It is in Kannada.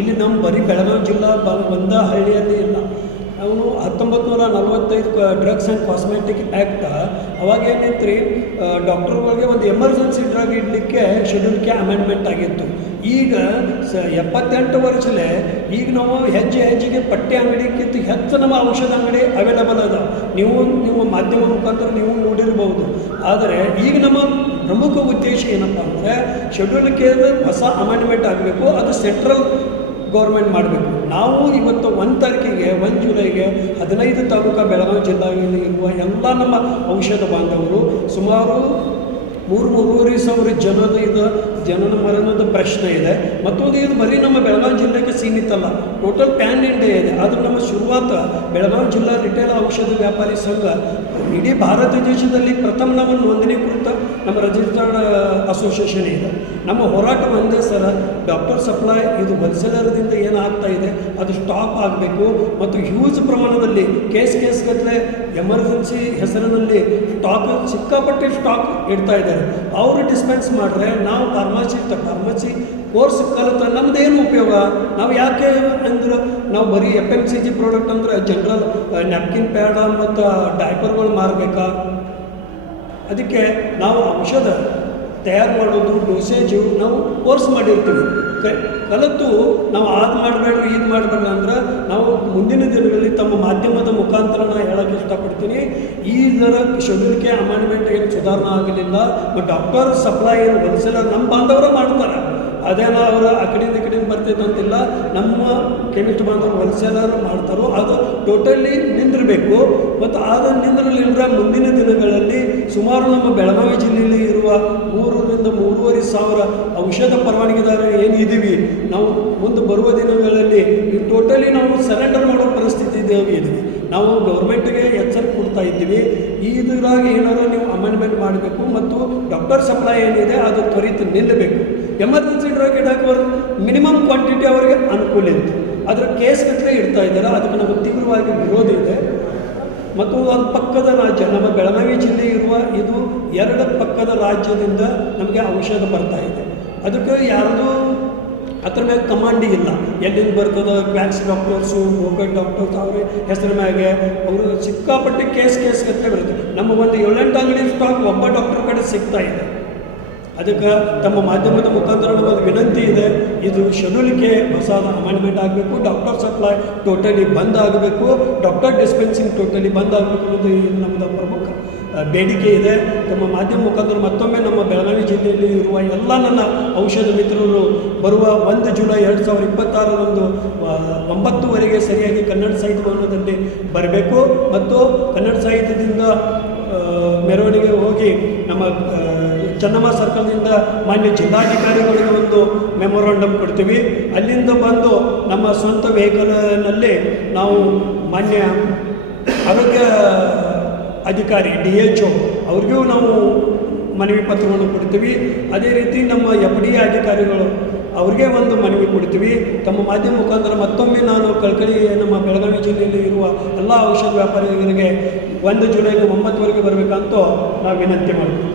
ಇಲ್ಲಿ ನಮ್ಮ ಬರೀ ಬೆಳಗಾವಿ ಜಿಲ್ಲಾ ಒಂದ ಹಳ್ಳಿಯಲ್ಲಿ ಇಲ್ಲ. ಅವನು 1945 ಡ್ರಗ್ಸ್ ಆ್ಯಂಡ್ ಕಾಸ್ಮೆಟಿಕ್ ಆ್ಯಕ್ಟ್ ಅವಾಗ ಏನೈತೆ ರೀ, ಡಾಕ್ಟರ್ಗಳಿಗೆ ಒಂದು ಎಮರ್ಜೆನ್ಸಿ ಡ್ರಗ್ ಇಡಲಿಕ್ಕೆ ಶೆಡ್ಯೂಲ್ ಕೆ ಅಮೆಂಡ್ಮೆಂಟ್ ಆಗಿತ್ತು. ಈಗ 78 ವರ್ಷಲೇ ಈಗ ನಾವು ಹೆಜ್ಜೆಗೆ ಪಟ್ಟಿ ಅಂಗಡಿಗಿಂತ ಹೆಚ್ಚು ನಮ್ಮ ಔಷಧ ಅಂಗಡಿ ಅವೈಲಬಲ್ ಅದ. ನೀವು ಮಾಧ್ಯಮ ಮುಖಾಂತರ ನೀವು ನೋಡಿರ್ಬೋದು. ಆದರೆ ಈಗ ನಮ್ಮ ಪ್ರಮುಖ ಉದ್ದೇಶ ಏನಪ್ಪ ಅಂದರೆ ಶೆಡ್ಯೂಲ್ ಕೆ ಹೊಸ ಅಮೆಂಡ್ಮೆಂಟ್ ಆಗಬೇಕು, ಅದು ಸೆಂಟ್ರಲ್ ಗೌರ್ಮೆಂಟ್ ಮಾಡಬೇಕು. ನಾವು ಇವತ್ತು 1 ತಾರೀಕಿಗೆ 1 ಜುಲೈಗೆ 15 ತಾಲೂಕು ಬೆಳಗಾವಿ ಜಿಲ್ಲೆಯಲ್ಲಿ ಇರುವ ಎಲ್ಲ ನಮ್ಮ ಔಷಧ ಬಾಂಧವರು ಸುಮಾರು 3-3.5 ಸಾವಿರ ಜನನ ಮರಣದ ಪ್ರಶ್ನೆ ಇದೆ. ಮತ್ತೊಂದು ಇದು ಬರೀ ನಮ್ಮ ಬೆಳಗಾವಿ ಜಿಲ್ಲೆಗೆ ಸೀಮಿತ ಅಲ್ಲ, ಟೋಟಲ್ ಪ್ಯಾನ್ ಇಂಡಿಯಾ ಇದೆ. ಆದರೂ ನಮ್ಮ ಶುರುವಾತ ಬೆಳಗಾವಿ ಜಿಲ್ಲಾ ರಿಟೇಲ್ ಔಷಧ ವ್ಯಾಪಾರಿ ಸಂಘ ಇಡೀ ಭಾರತ ದೇಶದಲ್ಲಿ ಪ್ರಥಮ ನಮ್ಮ ನೋಂದಣೀಕೃತ ನಮ್ಮ ರಿಜಿಸ್ಟರ್ಡ್ ಅಸೋಸಿಯೇಷನ್ ಇದೆ. ನಮ್ಮ ಹೋರಾಟ ಒಂದೇ ಸರ, ಡಾಕ್ಟರ್ ಸಪ್ಲೈ ಇದು ಹೋಲ್ಸೇಲರ್ದಿಂದ ಏನಾಗ್ತಾ ಇದೆ ಅದು ಸ್ಟಾಪ್ ಆಗಬೇಕು. ಮತ್ತು ಹ್ಯೂಜ್ ಪ್ರಮಾಣದಲ್ಲಿ ಕೇಸ್ಗಟ್ಟಲೆ ಎಮರ್ಜೆನ್ಸಿ ಹೆಸರಿನಲ್ಲಿ ಸಿಕ್ಕಾಪಟ್ಟೆ ಸ್ಟಾಕ್ ಇಡ್ತಾ ಇದ್ದಾರೆ. ಅವರು ಡಿಸ್ಪೆನ್ಸ್ ಮಾಡಿದ್ರೆ ನಾವು ಫಾರ್ಮಸಿ ಕೋರ್ಸ್ ಕಲಿತ ನಮ್ಮದೇನು ಉಪಯೋಗ? ನಾವು ಯಾಕೆ ಅಂದ್ರೆ ನಾವು ಬರೀ FMCG ಪ್ರಾಡಕ್ಟ್ ಅಂದರೆ ಜನರಲ್ ನ್ಯಾಪ್ಕಿನ್ ಪ್ಯಾಡ ಮತ್ತು ಡೈಪರ್ಗಳು ಮಾರಬೇಕಾ? ಅದಕ್ಕೆ ನಾವು ಔಷಧ ತಯಾರು ಮಾಡೋದು ಡೋಸೇಜು ನಾವು ಕೋರ್ಸ್ ಮಾಡಿರ್ತೀವಿ. ಕಲಿತು ನಾವು ಅದು ಮಾಡಬೇಡ್ರಿ ಇದು ಮಾಡಬೇಡ್ರಿ ಅಂದ್ರೆ ನಾವು ಮುಂದಿನ ದಿನಗಳಲ್ಲಿ ತಮ್ಮ ಮಾಧ್ಯಮದ ಮುಖಾಂತರ ನಾನು ಹೇಳೋಕ್ಕೆ ಇಷ್ಟಪಡ್ತೀನಿ, ಈ ಥರ ಶೆಡ್ಯೂಲ್ ಕೆ ಅಮೆಂಡ್ಮೆಂಟ್ ಏನು ಸುಧಾರಣೆ ಆಗಲಿಲ್ಲ. ಬಟ್ ಡಾಕ್ಟರ್ ಸಪ್ಲೈ ಏನು ಹೋಲ್ಸೇಲರ್ ನಮ್ಮ ಬಾಂಧವರು ಮಾಡ್ತಾರೆ, ಅದೇನೋ ಅವರು ಆ ಕಡೆಯಿಂದ ಬರ್ತೈತೆ ಅಂತಿಲ್ಲ. ನಮ್ಮ ಕೆಮಿಸ್ಟ್ ಬಾಂಧವರು ಹೋಲ್ಸೇಲರ್ ಮಾಡ್ತಾರೋ ಅದು ಟೋಟಲಿ ನಿಂದಿರಬೇಕು. ಮತ್ತು ಅದು ನಿಂದ್ರಲಿಲ್ಲದ್ರೆ ಮುಂದಿನ ದಿನಗಳಲ್ಲಿ ಸುಮಾರು ನಮ್ಮ ಬೆಳಗಾವಿ ಜಿಲ್ಲೆಯಲ್ಲಿ ಇರುವ 3-3.5 ಸಾವಿರ ಔಷಧ ಪರವಾನಗಿದಾರರು ಏನಿದ್ದೀವಿ, ನಾವು ಮುಂದೆ ಬರುವ ದಿನಗಳಲ್ಲಿ ಈ ಟೋಟಲಿ ನಾವು ಸರೆಂಡರ್ ಮಾಡೋ ಪರಿಸ್ಥಿತಿ ಇದ್ದೀವಿ. ನಾವು ಗೌರ್ಮೆಂಟ್ಗೆ ಎಚ್ಚರಿಕೆ ಕೊಡ್ತಾ ಇದ್ದೀವಿ, ಇದ್ರಾಗಿ ಏನಾದರೂ ನೀವು ಅಮೆಂಡ್ಮೆಂಟ್ ಮಾಡಬೇಕು ಮತ್ತು ಡಾಕ್ಟರ್ ಸಪ್ಲೈ ಏನಿದೆ ಅದು ತ್ವರಿತ ನಿಲ್ಲಬೇಕು. ಎಮರ್ಜೆನ್ಸಿ ಡ್ರಗ್ ಇಡೋಕೆ ಮಿನಿಮಮ್ ಕ್ವಾಂಟಿಟಿ ಅವರಿಗೆ ಅನುಕೂಲ ಇತ್ತು, ಅದರ ಕೇಸ್ಗಟ್ಟಲೆ ಇಡ್ತಾ ಇದ್ದಾರೆ. ಅದಕ್ಕೆ ನಮಗೆ ತೀವ್ರವಾಗಿ ವಿರೋಧ ಇದೆ. ಮತ್ತು ಅದು ಪಕ್ಕದ ರಾಜ್ಯ, ನಮ್ಮ ಬೆಳಗಾವಿ ಜಿಲ್ಲೆ ಇರುವ ಇದು 2 ಪಕ್ಕದ ರಾಜ್ಯದಿಂದ ನಮಗೆ ಔಷಧ ಬರ್ತಾ ಇದೆ. ಅದಕ್ಕೆ ಯಾರ್ದು ಅದ್ರ ಮ್ಯಾಗ ಕಮಾಂಡಿ ಇಲ್ಲ, ಎಲ್ಲಿಂದ ಬರ್ತದೆ ಕ್ವಾಕ್ಸ್ ಡಾಕ್ಟರ್ಸು ಬೋಗಟ್ ಡಾಕ್ಟರ್ಸ್ ಅವ್ರ ಹೆಸರು ಮ್ಯಾಗೆ ಅವರು ಸಿಕ್ಕಾಪಟ್ಟೆ ಕೇಸ್ಗಟ್ಟಲೆ ಬರುತ್ತೆ. ನಮ್ಮ ಒಂದು 7-8 ಅಂಗಡಿ ಸ್ಟಾಕ್ ಒಬ್ಬ ಡಾಕ್ಟರ್ ಕಡೆ ಸಿಗ್ತಾ ಇದೆ. ಅದಕ್ಕೆ ತಮ್ಮ ಮಾಧ್ಯಮದ ಮುಖಾಂತರ ನಮ್ಮದು ವಿನಂತಿ ಇದೆ, ಇದು ಶೆಡ್ಯೂಲ್ ಕೆ ಹೊಸ ಅಮೆಂಡ್ಮೆಂಟ್ ಆಗಬೇಕು, ಡಾಕ್ಟರ್ ಸಪ್ಲೈ ಟೋಟಲಿ ಬಂದ್ ಆಗಬೇಕು, ಡಾಕ್ಟರ್ ಡಿಸ್ಪೆನ್ಸಿಂಗ್ ಟೋಟಲಿ ಬಂದ್ ಆಗಬೇಕು ಅನ್ನೋದು ನಮ್ಮದು ಪ್ರಮುಖ ಬೇಡಿಕೆ ಇದೆ. ತಮ್ಮ ಮಾಧ್ಯಮ ಮುಖಾಂತರ ಮತ್ತೊಮ್ಮೆ ನಮ್ಮ ಬೆಳಗಾವಿ ಜಿಲ್ಲೆಯಲ್ಲಿ ಇರುವ ಎಲ್ಲ ನನ್ನ ಔಷಧ ಮಿತ್ರರು ಬರುವ 1 ಜುಲೈ 2026 9:00 ಸರಿಯಾಗಿ ಕನ್ನಡ ಸಾಹಿತ್ಯ ಭವನದಲ್ಲಿ ಬರಬೇಕು. ಮತ್ತು ಕನ್ನಡ ಸಾಹಿತ್ಯದಿಂದ ಮೆರವಣಿಗೆ ಹೋಗಿ ನಮ್ಮ ಚೆನ್ನಮ್ಮ ಸರ್ಕಲ್ನಿಂದ ಮಾನ್ಯ ಜಿಲ್ಲಾಧಿಕಾರಿಗಳಿಗೆ ಒಂದು ಮೆಮೊರಾಂಡಮ್ ಕೊಡ್ತೀವಿ. ಅಲ್ಲಿಂದ ಬಂದು ನಮ್ಮ ಸ್ವಂತ ವೆಹಿಕಲ್ನಲ್ಲಿ ನಾವು ಮಾನ್ಯ ಆರೋಗ್ಯ ಅಧಿಕಾರಿ DHO ಅವ್ರಿಗೂ ನಾವು ಮನವಿ ಪತ್ರವನ್ನು ಕೊಡ್ತೀವಿ. ಅದೇ ರೀತಿ ನಮ್ಮ FDA ಅಧಿಕಾರಿಗಳು ಅವ್ರಿಗೆ ಒಂದು ಮನವಿ ಕೊಡ್ತೀವಿ. ತಮ್ಮ ಮಾಧ್ಯಮ ಮುಖಾಂತರ ಮತ್ತೊಮ್ಮೆ ನಾನು ಕಳಕಳಿ ನಮ್ಮ ಬೆಳಗಾವಿ ಜಿಲ್ಲೆಯಲ್ಲಿ ಇರುವ ಎಲ್ಲ ಔಷಧ ವ್ಯಾಪಾರಿಗಳಿಗೆ 1 ಜುಲೈಗೆ 9:00 ಬರಬೇಕಂತ ನಾವು ವಿನಂತಿ ಮಾಡ್ತೀವಿ.